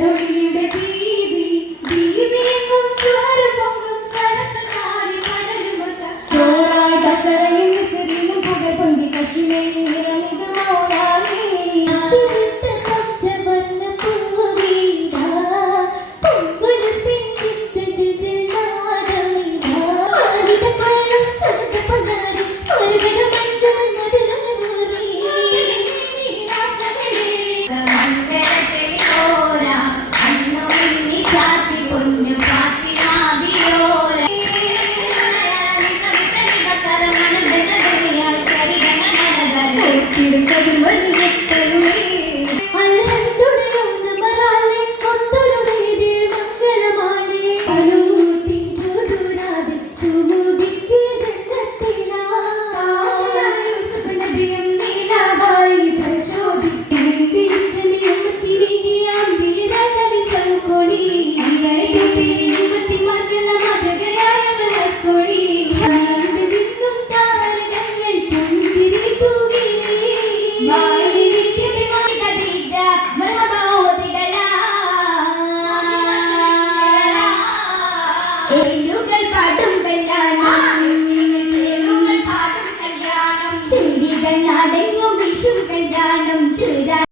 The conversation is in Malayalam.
Gracias. കല്യാണം. ചെടികൾ നടങ്ങും വിഷു കല്യാണം.